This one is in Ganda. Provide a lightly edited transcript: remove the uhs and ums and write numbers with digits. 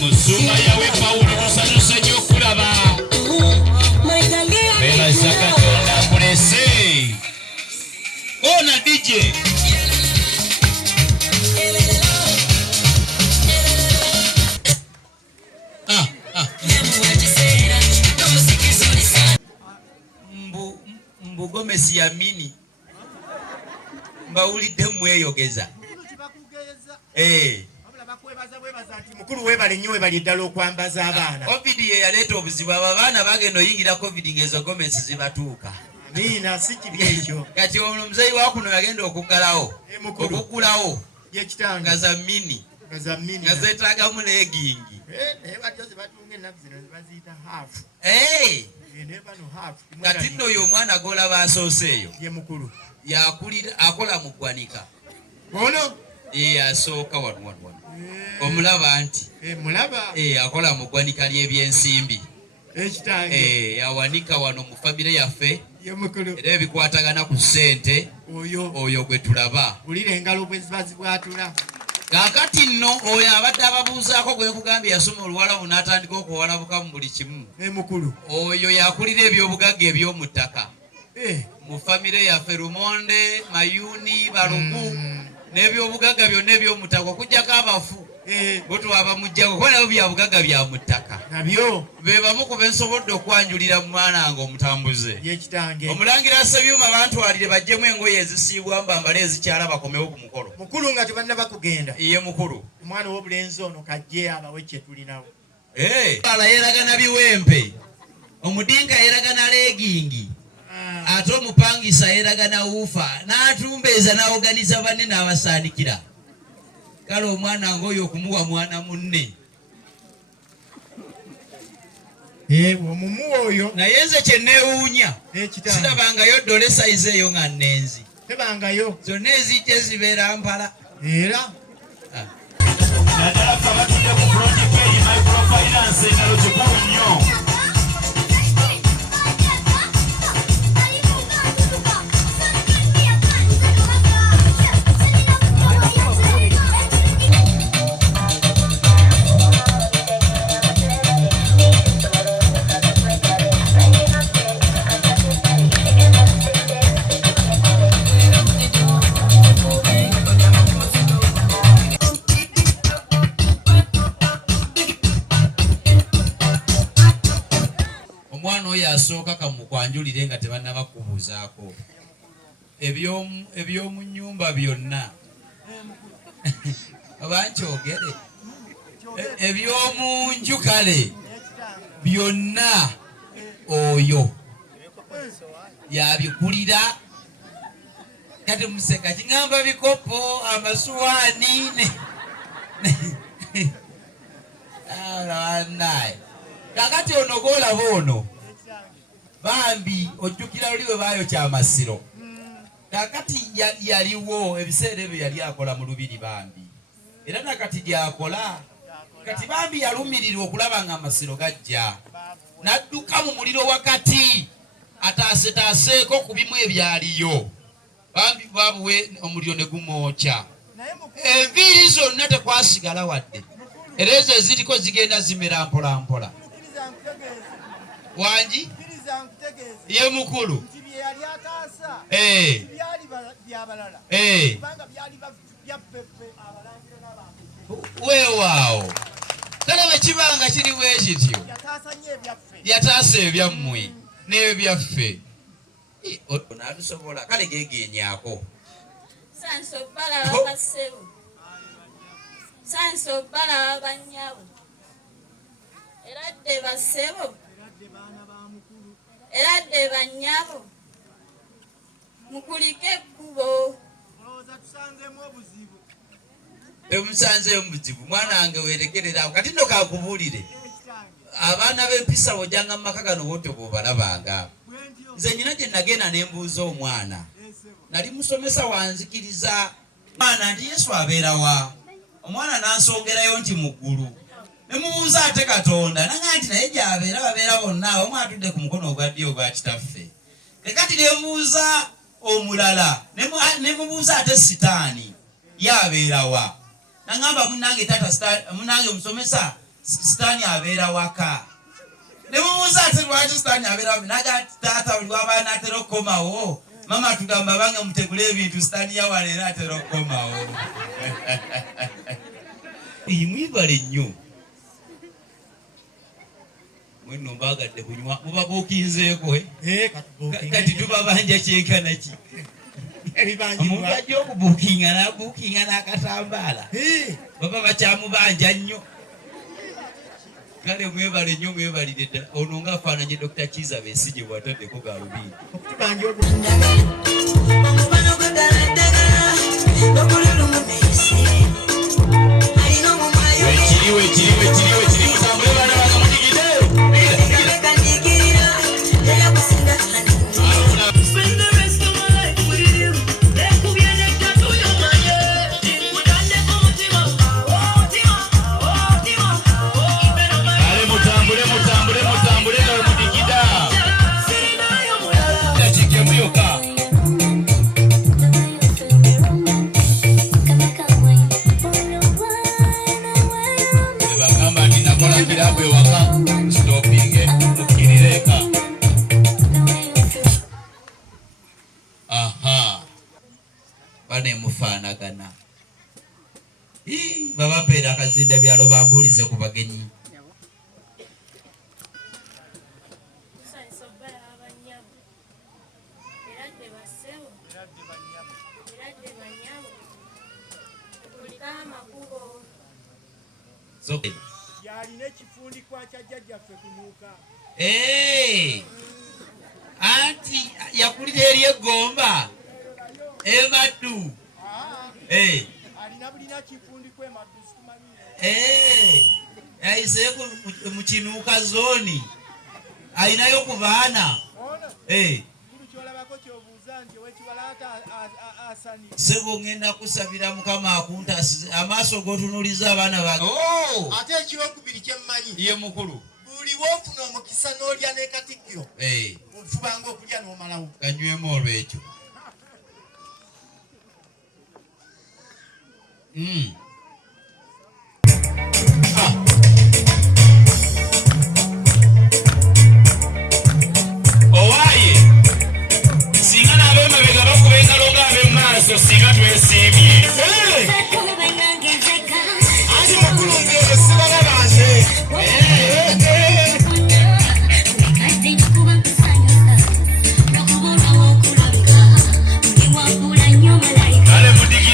Musuma yawe Paulo musanyuse nyo kulaba Bela Zakatonda mulese Ona DJ Mbugomesi yamini mbawulidde mweyogeza mukulu webale nnyo webali ddala okwambaza abaana. Covid ye yaleeta obuzibu abaana bagenda oyingira Covid ng'ezo gomesi zibatuuka. Amina si kibi ekyo. Kati omuzeeyi wa kuno yagenda okuggalawo okuggulawo yekitange nga zeetaagamu leegingi. Naye batyo zibatunga ennaku zino zibaziyita haafu. Kati nno oyo omwana g'olaba asooseeyo ye mukulu yakulira akola mu ggwanika ono asooka wano omulaba nti mulaba akola mu ggwanika ly'ebyensimbi ekitange yawanika wano mu famire yaffe ye mukulu era ebikwatagana ku ssente oyo gwe tulaba ulira engalo bwe ziba zibwatula. Kaakati nno oyo abadde ababuuzaako gwe kugambye yasoma oluwalabu n'atandika okuwalabuka mu buli kimu mukulu oyo yakulira ebyobugagga eby'omu ttaka mu famire yaffe Lumonde Mayuni Balugu n'ebyobugagga byonna eby'omu ttaka okuggyako abafu bo twabamuggyako kuba nabo bya bugagga bya mu ttaka nabyo be bamu ku bensobodde okwanjulira mu mwana nga omutambuze yekitange. Omulangira Ssebyuma bantwalire bajjemu engoye ezisiibwa mbambale ezikyala bakomewo ku mukolo mukulu nga tebannaba kugenda ye mukulu omwana w'obulenzi ono kajje abawe kye tulinawo. Ala yeragana biwempe omudinga yeragana leegingi ate omupangisa yeragana wuufa n'atumbeeza n'awoganiza banne n'abasaanikira. Kale omwana ng'oyo okumuwa mwana munne omumuwa oyo naye nze kye neewuunya sirabangayo ddole sayizi eyo nga nnenzi tebangayo zonna ezijja zibeera mpala era naddala fe abatudde ku project eyi microfinance engalo kikulu nnyo. Asooka kamukwanjulire nga tebannaba kubuuzaako eby'omu nnyumba byonna abankyogere eby'omu nju kale byonna oyo yabikulira. Kati museka kiŋŋamba bikopo amasuwaani naye kakati ono goolaba ono bambi ojjukira oli we baayokya amasiro. Kakati yaliwo ebiseera ebyo yali akola mu lubiri bambi era nakati gyakola kati bambi yalumirirwa okulaba nga amasiro gajja n'adduka mu muliro wakati ataasetaaseko ku bimu ebyaliyo bambi babuwe omuliro ne gumwokya enviiri zonna tekwasigala wadde era ezo eziriko zigenda zimera mpola mpola. Wangi ye mukulu weewaawo kale bwe kibanga kiri bwe kityo yataasa ebyammwe n'ebyaffe nalusobola kale gegenyaako sanso bala banyabo eradde basebo eradde banyabo mukulike ekkubo emusanzeyo mu buzibu mwana wange werekererawo kati nno kakubuulire abaana b'empisa bw'ojjanga mu maka gano bwotyo bw'obalabanga. Nze nyina gye nagenda ne mbuuza omwana nali musomesa wanzikiriza mwana nti Yesu abeera wa? Omwana n'ansongerayo nti mu ggulu. Ne mubuuza ate Katonda nanga nti naye gy'abeera babeera bonna omu atudde ku mukono ogwa ddyo ogwa kitaffe. Kati ne mbuuza omulala ne mubuuza ate Sitaani ye abeera wa? nangamba munange tata munange omusomesa sitaani abeera waka. Ne mubuuza ati lwaki sitaani abeera waka? Naga taata buli wabaana atera okukomawo. Mama tugamba bange mutegule ebintu sitaani yawana era atera okukomawo. Mwibale nnyo. Mweno mbagadde kunywa mubabuukinzeeko kati tubabanja kyenkana ki? Omuntu ajja okubuukinga n'abuukinga n'akatambaala baba bakyamubanja nnyo. Kale mwebale nnyo mwebalire ddala. Ono ng'afaananye Dr. Kiza Besigye bw'ataddeko gaalubindi. Banemufaanagana. Babapeera akazinda byalo bambuulize ku bagenyi. Anti yakulira eri eggomba Emaddu. Yayiseeko mu Kinuuka zooni. Ayinayo ku baana. Sebo ngenda kusabira Mukama akuntasize amaaso g'otunuuliza abaana bange. Ate ekyokubiri kye mmanyi Ye mukulu. buli w'ofuna omukisa n'olya ne Katikkiro ofubanga okulya n'omalawo. Kanywemu olw'ekyo.